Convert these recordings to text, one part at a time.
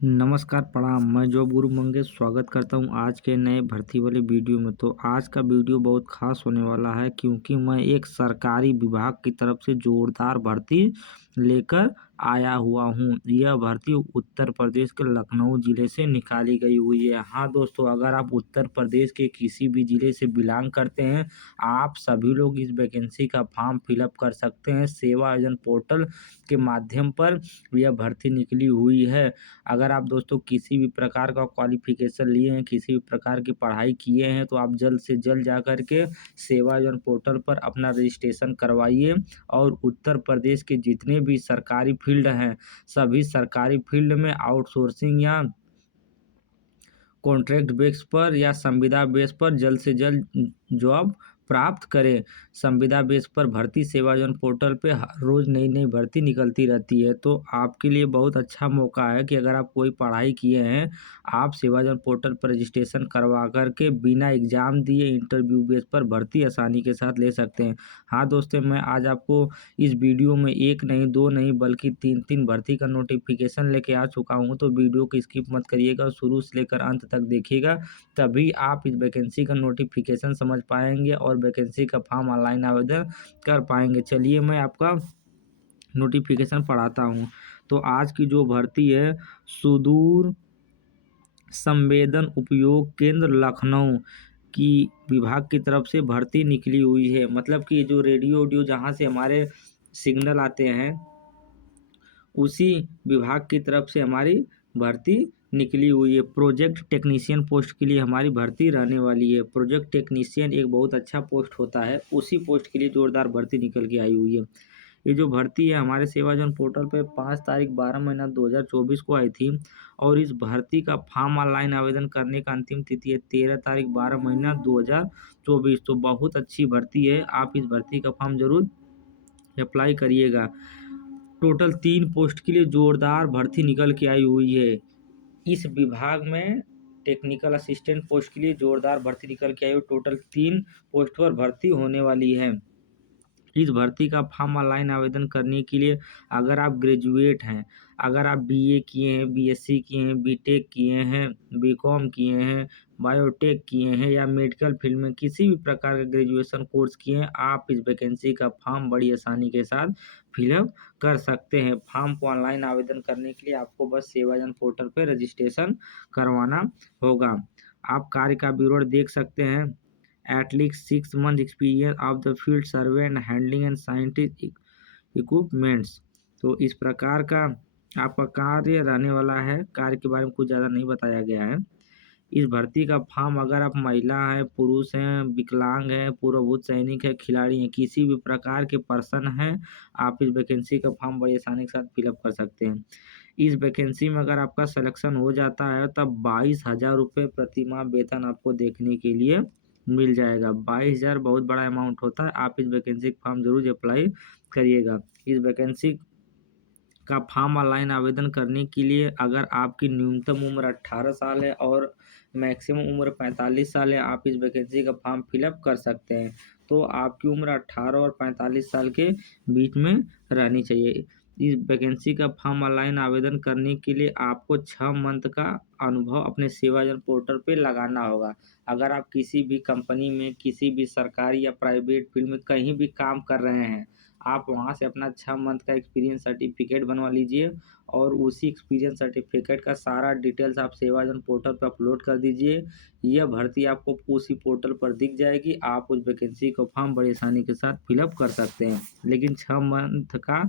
नमस्कार, प्रणाम। मैं जॉब गुरु मंगेश स्वागत करता हूं आज के नए भर्ती वाले वीडियो में। तो आज का वीडियो बहुत खास होने वाला है क्योंकि मैं एक सरकारी विभाग की तरफ से जोरदार भर्ती लेकर आया हुआ हूं। यह भर्ती उत्तर प्रदेश के लखनऊ ज़िले से निकाली गई हुई है। हाँ दोस्तों, अगर आप उत्तर प्रदेश के किसी भी ज़िले से बिलोंग करते हैं, आप सभी लोग इस वैकेंसी का फॉर्म फिलअप कर सकते हैं। सेवा योजना पोर्टल के माध्यम पर यह भर्ती निकली हुई है। अगर आप दोस्तों किसी भी प्रकार का क्वालिफिकेशन लिए हैं, किसी भी प्रकार की पढ़ाई किए हैं, तो आप जल्द से जल्द जा कर के सेवा योजना पोर्टल पर अपना रजिस्ट्रेशन करवाइए और उत्तर प्रदेश के जितने भी सरकारी फील्ड हैं, सभी सरकारी फील्ड में आउटसोर्सिंग या कॉन्ट्रैक्ट बेस पर या संविदा बेस पर जल्द से जल्द जॉब प्राप्त करें। संविदा बेस पर भर्ती सेवा योजना पोर्टल पे हर रोज़ नई नई भर्ती निकलती रहती है। तो आपके लिए बहुत अच्छा मौका है कि अगर आप कोई पढ़ाई किए हैं, आप सेवा योजना पोर्टल पर रजिस्ट्रेशन करवा कर के बिना एग्ज़ाम दिए इंटरव्यू बेस पर भर्ती आसानी के साथ ले सकते हैं। हाँ दोस्तों, मैं आज आपको इस वीडियो में एक नहीं, दो नहीं, बल्कि तीन तीन भर्ती का नोटिफिकेशन लेके आ चुका हूँ। तो वीडियो को स्किप मत करिएगा और शुरू से लेकर अंत तक देखिएगा, तभी आप इस वैकेंसी का नोटिफिकेशन समझ पाएंगे और वैकेंसी का फॉर्म ऑनलाइन आवेदन कर पाएंगे। चलिए मैं आपका नोटिफिकेशन पढ़ाता हूँ। तो आज की जो भर्ती है, सुदूर संवेदन उपयोग केंद्र लखनऊ की विभाग की तरफ से भर्ती निकली हुई है। मतलब कि जो रेडियो ऑडियो जहाँ से हमारे सिग्नल आते हैं, उसी विभाग की तरफ से हमारी भर्ती निकली हुई है। प्रोजेक्ट टेक्नीशियन पोस्ट के लिए हमारी भर्ती रहने वाली है। प्रोजेक्ट टेक्नीशियन एक बहुत अच्छा पोस्ट होता है, उसी पोस्ट के लिए जोरदार भर्ती निकल के आई हुई है। ये जो भर्ती है हमारे सेवा योजना पोर्टल पे 5 तारीख 12 महीना 2024 को आई थी और इस भर्ती का फॉर्म ऑनलाइन आवेदन करने का अंतिम तिथि है 13 तारीख 12 महीना 2024। तो बहुत अच्छी भर्ती है, आप इस भर्ती का फॉर्म जरूर अप्लाई करिएगा। टोटल 3 पोस्ट के लिए जोरदार भर्ती निकल के आई हुई है। इस विभाग में टेक्निकल असिस्टेंट पोस्ट के लिए जोरदार भर्ती निकल के आई हुई। टोटल 3 पोस्ट पर भर्ती होने वाली है। इस भर्ती का फॉर्म ऑनलाइन आवेदन करने के लिए अगर आप ग्रेजुएट हैं, अगर आप बीए किए हैं, बीएससी किए हैं, बीटेक किए हैं, बीकॉम किए हैं, बायोटेक किए हैं या मेडिकल फील्ड में किसी भी प्रकार का ग्रेजुएशन कोर्स किए हैं, आप इस वैकेंसी का फॉर्म बड़ी आसानी के साथ फिलअप कर सकते हैं। फॉर्म को ऑनलाइन आवेदन करने के लिए आपको बस सेवा योजना पोर्टल पर रजिस्ट्रेशन करवाना होगा। आप कार्य का विवरण देख सकते हैं। at least 6 month experience of the field survey and handling and scientific equipments। तो इस प्रकार का आपका कार्य रहने वाला है। कार्य के बारे में कुछ ज़्यादा नहीं बताया गया है। इस भर्ती का फॉर्म अगर आप महिला हैं, पुरुष हैं, विकलांग हैं, पूर्वभूत सैनिक है, खिलाड़ी हैं, किसी भी प्रकार के पर्सन हैं, आप इस वैकेंसी का फॉर्म बड़ी आसानी के साथ फिलअप कर सकते हैं। इस वैकेंसी में अगर आपका सिलेक्शन हो जाता है तब 22,000 रुपये प्रतिमाह वेतन आपको देखने के लिए मिल जाएगा। 22,000 बहुत बड़ा अमाउंट होता है। आप इस वैकेंसी का फॉर्म जरूर अप्लाई करिएगा। इस वैकेंसी का फॉर्म ऑनलाइन आवेदन करने के लिए अगर आपकी न्यूनतम उम्र 18 साल है और मैक्सिमम उम्र 45 साल है, आप इस वैकेंसी का फॉर्म फिलअप कर सकते हैं। तो आपकी उम्र 18 और 45 साल के बीच में रहनी चाहिए। इस वैकेंसी का फॉर्म ऑनलाइन आवेदन करने के लिए आपको 6 मंथ का अनुभव अपने सेवा योजना पोर्टल पे लगाना होगा। अगर आप किसी भी कंपनी में, किसी भी सरकारी या प्राइवेट फील्ड में कहीं भी काम कर रहे हैं, आप वहाँ से अपना 6 मंथ का एक्सपीरियंस सर्टिफिकेट बनवा लीजिए और उसी एक्सपीरियंस सर्टिफिकेट का सारा डिटेल्स आप सेवा योजना पोर्टल पर अपलोड कर दीजिए। यह भर्ती आपको उसी पोर्टल पर दिख जाएगी। आप उस वैकेंसी को फॉर्म बड़ी आसानी के साथ फिलअप कर सकते हैं, लेकिन 6 मंथ का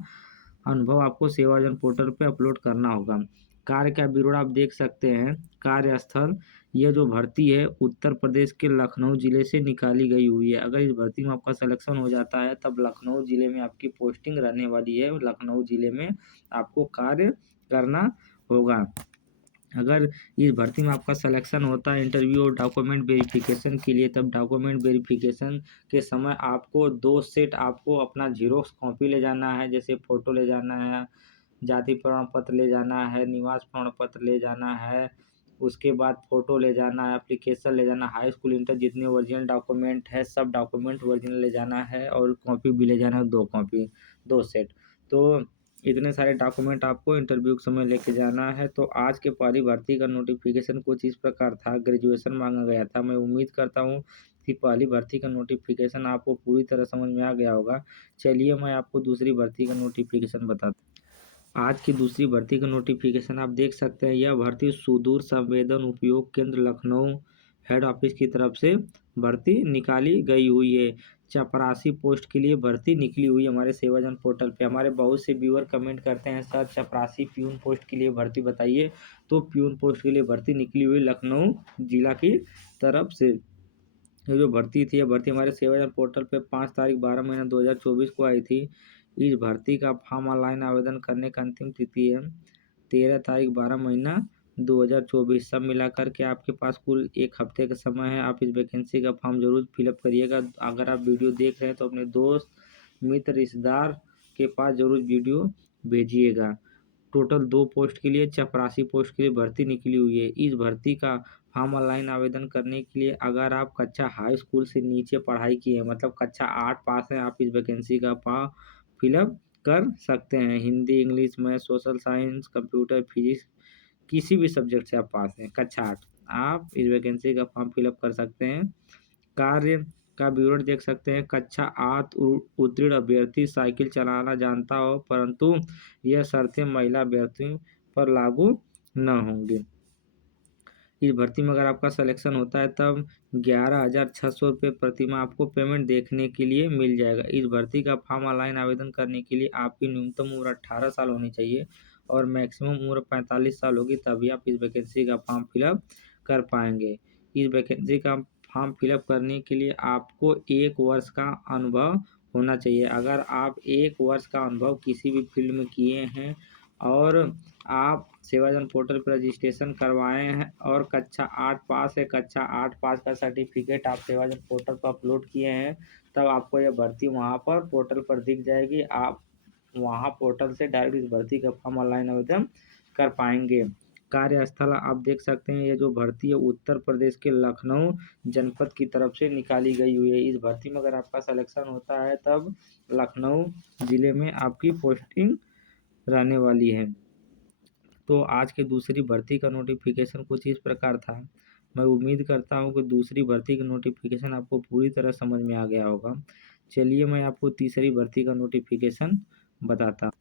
अनुभव आपको सेवा योजना पोर्टल पे अपलोड करना होगा। कार्य का विवरण आप देख सकते हैं। कार्यस्थल, यह जो भर्ती है उत्तर प्रदेश के लखनऊ ज़िले से निकाली गई हुई है। अगर इस भर्ती में आपका सिलेक्शन हो जाता है तब लखनऊ ज़िले में आपकी पोस्टिंग रहने वाली है। लखनऊ ज़िले में आपको कार्य करना होगा। अगर इस भर्ती में आपका सिलेक्शन होता है इंटरव्यू और डॉक्यूमेंट वेरिफिकेशन के लिए, तब डॉक्यूमेंट वेरिफिकेशन के समय आपको 2 सेट आपको अपना ज़ेरॉक्स कॉपी ले जाना है। जैसे फ़ोटो ले जाना है, जाति प्रमाण पत्र ले जाना है, निवास प्रमाण पत्र ले जाना है, उसके बाद फ़ोटो ले जाना है, एप्लीकेशन ले जाना, हाई स्कूल, इंटर जितने ओरिजिनल डॉक्यूमेंट है सब डॉक्यूमेंट ओरिजिनल ले जाना है और कॉपी भी ले जाना है, 2 कॉपी, 2 सेट। तो इतने सारे डॉक्यूमेंट आपको इंटरव्यू के समय लेके जाना है। तो आज के पहली भर्ती का नोटिफिकेशन कुछ इस प्रकार था, ग्रेजुएशन मांगा गया था। मैं उम्मीद करता हूँ कि पहली भर्ती का नोटिफिकेशन आपको पूरी तरह समझ में आ गया होगा। चलिए मैं आपको दूसरी भर्ती का नोटिफिकेशन बताता हूँ। आज की दूसरी भर्ती का नोटिफिकेशन आप देख सकते हैं। यह भर्ती सुदूर संवेदन उपयोग केंद्र लखनऊ हेड ऑफिस की तरफ से भर्ती निकाली गई हुई है। चपरासी पोस्ट के लिए भर्ती निकली हुई है हमारे सेवाजन पोर्टल पे। हमारे बहुत से व्यूअर कमेंट करते हैं सर चपरासी प्यून पोस्ट के लिए भर्ती बताइए। तो प्यून पोस्ट के लिए भर्ती निकली हुई लखनऊ जिला की तरफ से। ये जो भर्ती थी, यह भर्ती हमारे सेवाजन पोर्टल पे 5 तारीख 12 महीना 2024 को आई थी। इस भर्ती का फॉर्म ऑनलाइन आवेदन करने का अंतिम तिथि है 13 तारीख 12 महीना 2024। सब मिलाकर के आपके पास कुल 1 हफ्ते का समय है। आप इस वैकेंसी का फॉर्म जरूर फिलअप करिएगा। अगर आप वीडियो देख रहे हैं तो अपने दोस्त मित्र रिश्तेदार के पास जरूर वीडियो भेजिएगा। टोटल 2 पोस्ट के लिए चपरासी पोस्ट के लिए भर्ती निकली हुई है। इस भर्ती का फॉर्म ऑनलाइन आवेदन करने के लिए अगर आप कक्षा हाई स्कूल से नीचे पढ़ाई किए हैं, मतलब कक्षा 8 पास हैं, आप इस वैकेंसी का फॉर्म फिलअप कर सकते हैं। Hindi, English, math, social science, computer, physics किसी भी सब्जेक्ट से आप पास हैं कक्षा 8, आप इस वैकेंसी का फॉर्म फिलअप कर सकते हैं। कार्य का विवरण देख सकते हैं। कक्षा 8 उत्तीर्ण अभ्यर्थी साइकिल चलाना जानता हो, परंतु यह शर्तें महिला अभ्यर्थियों पर लागू न होंगी। इस भर्ती में अगर आपका सिलेक्शन होता है तब 11,600 रुपये प्रतिमाह आपको पेमेंट देखने के लिए मिल जाएगा। इस भर्ती का फॉर्म ऑनलाइन आवेदन करने के लिए आपकी न्यूनतम उम्र 18 साल होनी चाहिए और मैक्सिमम उम्र 45 साल होगी, तभी आप इस वैकेंसी का फॉर्म फिलअप कर पाएंगे। इस वैकेंसी का फॉर्म फिलअप करने के लिए आपको 1 वर्ष का अनुभव होना चाहिए। अगर आप 1 वर्ष का अनुभव किसी भी फील्ड में किए हैं और आप सेवाजन पोर्टल पर रजिस्ट्रेशन करवाए हैं और कक्षा 8 पास है, कक्षा 8 पास का सर्टिफिकेट आप सेवाजन पोर्टल पर अपलोड किए हैं, तब आपको यह भर्ती वहाँ पर पोर्टल पर दिख जाएगी। आप वहाँ पोर्टल से डायरेक्ट इस भर्ती का फॉर्म ऑनलाइन आवेदन कर पाएंगे। कार्यस्थल आप देख सकते हैं। ये जो भर्ती है उत्तर प्रदेश के लखनऊ जनपद की तरफ से निकाली गई हुई है। इस भर्ती में अगर आपका सिलेक्शन होता है तब लखनऊ ज़िले में आपकी पोस्टिंग रहने वाली है। तो आज की दूसरी भर्ती का नोटिफिकेशन कुछ इस प्रकार था। मैं उम्मीद करता हूँ कि दूसरी भर्ती का नोटिफिकेशन आपको पूरी तरह समझ में आ गया होगा। चलिए मैं आपको तीसरी भर्ती का नोटिफिकेशन बताता हूँ।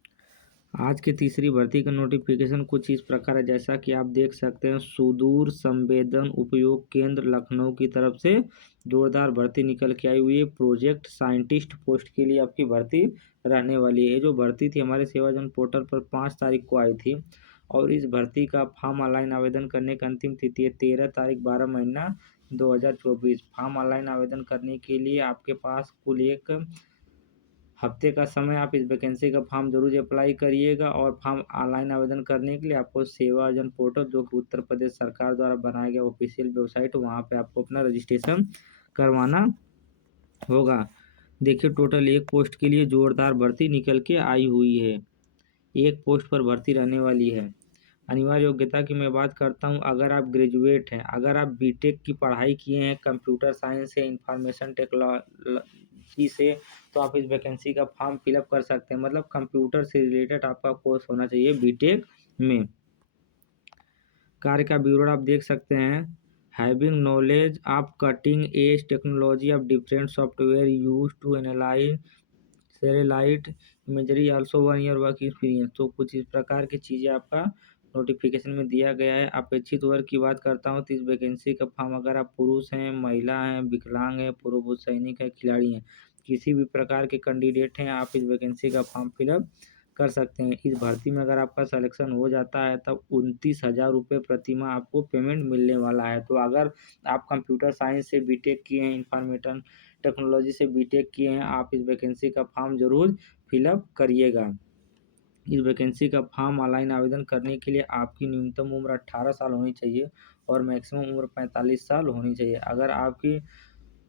आज की तीसरी भर्ती का नोटिफिकेशन कुछ इस प्रकार है, जैसा कि आप देख सकते हैं। सुदूर संवेदन उपयोग केंद्र लखनऊ की तरफ से जोरदार भर्ती निकल के आई हुई है। प्रोजेक्ट साइंटिस्ट पोस्ट के लिए आपकी भर्ती रहने वाली है। ये जो भर्ती थी हमारे सेवाजन पोर्टल पर 5 तारीख को आई थी और इस भर्ती का फॉर्म ऑनलाइन आवेदन करने का अंतिम तिथि है 13 तारीख 12 महीना 2024। फॉर्म ऑनलाइन आवेदन करने के लिए आपके पास कुल 1 हफ्ते का समय। आप इस वैकेंसी का फॉर्म जरूर अप्लाई करिएगा और फॉर्म ऑनलाइन आवेदन करने के लिए आपको सेवाजन पोर्टल, जो कि उत्तर प्रदेश सरकार द्वारा बनाया गया ऑफिशियल वेबसाइट, वहाँ पे आपको अपना रजिस्ट्रेशन करवाना होगा। देखिए टोटल 1 पोस्ट के लिए जोरदार भर्ती निकल के आई हुई है। 1 पोस्ट पर भर्ती रहने वाली है। अनिवार्य योग्यता की मैं बात करता हूँ। अगर आप ग्रेजुएट हैं, अगर आप बीटेक की पढ़ाई किए हैं कंप्यूटर साइंस से, इंफॉर्मेशन टेक्नोलॉजी से, तो आप इस वैकेंसी का फॉर्म फिलअप कर सकते हैं। मतलब कंप्यूटर से रिलेटेड आपका कोर्स होना चाहिए बीटेक में। कार्य का विवरण आप देख सकते हैं। Having knowledge of cutting edge technology of different software use to analyse satellite imagery, also 1 year work experience. तो कुछ इस प्रकार की चीज़ें आपका नोटिफिकेशन में दिया गया है। अपेक्षित वर्ग की बात करता हूँ तो इस वैकेंसी का फॉर्म अगर आप पुरुष हैं, महिला हैं, विकलांग हैं, पूर्व सैनिक हैं, खिलाड़ी हैं, किसी भी प्रकार के कैंडिडेट हैं, आप इस वैकेंसी का फॉर्म फिलअप कर सकते हैं। इस भर्ती में अगर आपका सिलेक्शन हो जाता है तब 29,000 रुपये प्रतिमाह आपको पेमेंट मिलने वाला है। तो अगर आप कंप्यूटर साइंस से बीटेक किए हैं, इंफॉर्मेशन टेक्नोलॉजी से बीटेक किए हैं, आप इस वैकेंसी का फॉर्म ज़रूर फिलअप करिएगा। इस वैकेंसी का फॉर्म ऑनलाइन आवेदन करने के लिए आपकी न्यूनतम उम्र 18 साल होनी चाहिए और मैक्सिमम उम्र 45 साल होनी चाहिए। अगर आपकी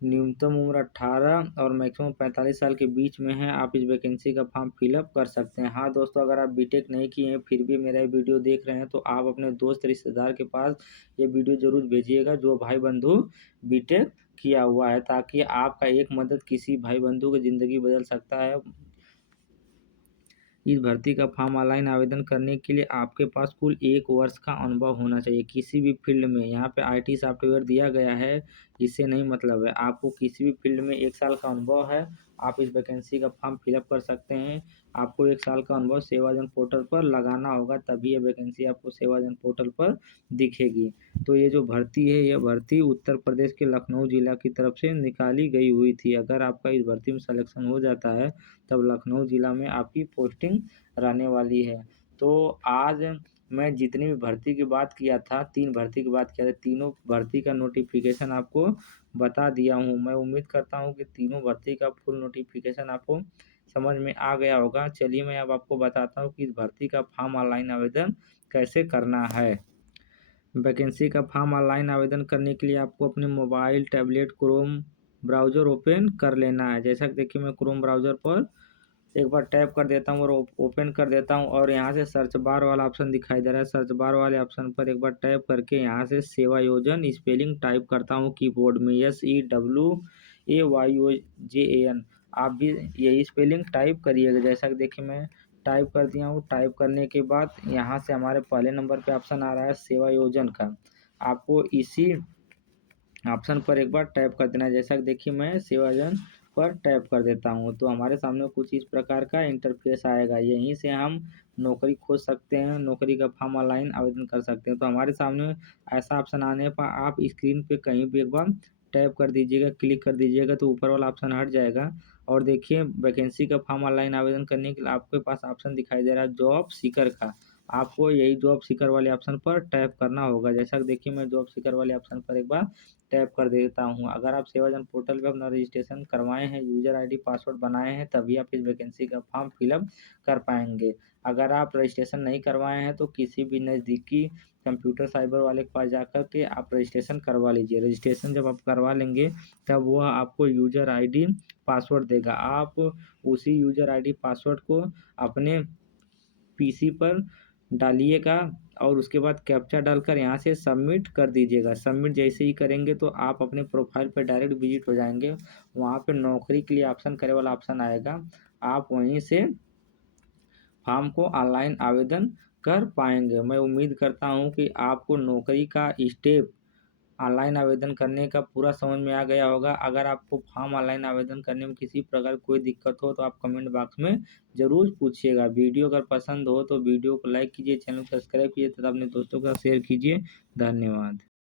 न्यूनतम उम्र 18 और मैक्सिमम 45 साल के बीच में है, आप इस वैकेंसी का फॉर्म फिलअप कर सकते हैं। हाँ दोस्तों, अगर आप बीटेक नहीं किए हैं फिर भी मेरा ये वीडियो देख रहे हैं तो आप अपने दोस्त रिश्तेदार के पास ये वीडियो ज़रूर भेजिएगा जो भाई बंधु बीटेक किया हुआ है, ताकि आपका एक मदद किसी भाई बंधु की ज़िंदगी बदल सकता है। इस भर्ती का फॉर्म ऑनलाइन आवेदन करने के लिए आपके पास कुल 1 वर्ष का अनुभव होना चाहिए किसी भी फील्ड में। यहाँ पे आईटी सॉफ्टवेयर दिया गया है, इससे नहीं मतलब है। आपको किसी भी फील्ड में 1 साल का अनुभव है, आप इस वैकेंसी का फॉर्म फिलअप कर सकते हैं। आपको 1 साल का अनुभव सेवाजन पोर्टल पर लगाना होगा, तभी ये वैकेंसी आपको सेवाजन पोर्टल पर दिखेगी। तो ये जो भर्ती है, ये भर्ती उत्तर प्रदेश के लखनऊ जिला की तरफ से निकाली गई हुई थी। अगर आपका इस भर्ती में सिलेक्शन हो जाता है, तब लखनऊ जिला में आपकी पोस्टिंग रहने वाली है। तो आज मैं जितनी भी भर्ती की बात किया था, 3 भर्ती की बात किया था, तीनों भर्ती का नोटिफिकेशन आपको बता दिया हूँ। मैं उम्मीद करता हूँ कि तीनों भर्ती का फुल नोटिफिकेशन आपको समझ में आ गया होगा। चलिए मैं अब आपको बताता हूँ कि इस भर्ती का फॉर्म ऑनलाइन आवेदन कैसे करना है। वैकेंसी का फॉर्म ऑनलाइन आवेदन करने के लिए आपको अपने mobile, tablet, Chrome browser open कर लेना है। जैसा कि देखिए मैं क्रोम ब्राउज़र पर एक बार टैप कर देता हूँ और ओपन कर देता हूँ, और यहाँ से सर्च बार वाला ऑप्शन दिखाई दे रहा है। सर्च बार वाले ऑप्शन पर एक बार टैप करके यहाँ से सेवायोजन स्पेलिंग टाइप करता हूँ कीबोर्ड में, SEWAYOJAN। आप भी यही स्पेलिंग टाइप करिएगा। जैसा कि देखिए मैं टाइप कर दिया हूँ। टाइप करने के बाद यहाँ से हमारे पहले नंबर पे ऑप्शन आ रहा है सेवायोजन का। आपको इसी ऑप्शन पर एक बार टैप कर देना है। जैसा कि देखिए मैं सेवायोजन पर टैप कर देता हूँ, तो हमारे सामने कुछ इस प्रकार का इंटरफेस आएगा। यहीं से हम नौकरी खोज सकते हैं, नौकरी का फॉर्म ऑनलाइन आवेदन कर सकते हैं। तो हमारे सामने ऐसा ऑप्शन आने पर आप स्क्रीन पे कहीं भी एक बार टैप कर दीजिएगा, क्लिक कर दीजिएगा, तो ऊपर वाला ऑप्शन हट जाएगा। और देखिए वैकेंसी का फॉर्म ऑनलाइन आवेदन करने के लिए आपके पास ऑप्शन दिखाई दे रहा है जॉब सीकर का। आपको यही जॉब सीकर वाले ऑप्शन पर टैप करना होगा। जैसा कि देखिए मैं जॉब सीकर वाले ऑप्शन पर एक बार टैप कर देता हूँ। अगर आप सेवाजन पोर्टल पे अपना रजिस्ट्रेशन करवाए हैं, यूजर आईडी पासवर्ड बनाए हैं, तभी आप इस वैकेंसी का फॉर्म फिलअप कर पाएंगे। अगर आप रजिस्ट्रेशन नहीं करवाए हैं, तो किसी भी नज़दीकी कंप्यूटर साइबर वाले के पास जाकर के आप रजिस्ट्रेशन करवा लीजिए। रजिस्ट्रेशन जब आप करवा लेंगे, तब वह आपको यूजर आईडी पासवर्ड देगा। आप उसी यूजर आईडी पासवर्ड को अपने पीसी पर डालिएगा और उसके बाद कैप्चा डालकर यहाँ से सबमिट कर दीजिएगा। सबमिट जैसे ही करेंगे, तो आप अपने प्रोफाइल पर डायरेक्ट विजिट हो जाएंगे। वहाँ पे नौकरी के लिए ऑप्शन करे वाला ऑप्शन आएगा, आप वहीं से फॉर्म को ऑनलाइन आवेदन कर पाएंगे। मैं उम्मीद करता हूँ कि आपको नौकरी का स्टेप ऑनलाइन आवेदन करने का पूरा समझ में आ गया होगा। अगर आपको फॉर्म ऑनलाइन आवेदन करने में किसी प्रकार कोई दिक्कत हो, तो आप कमेंट बॉक्स में ज़रूर पूछिएगा। वीडियो अगर पसंद हो तो वीडियो को लाइक कीजिए, चैनल को सब्सक्राइब कीजिए तथा अपने दोस्तों के साथ शेयर कीजिए। धन्यवाद।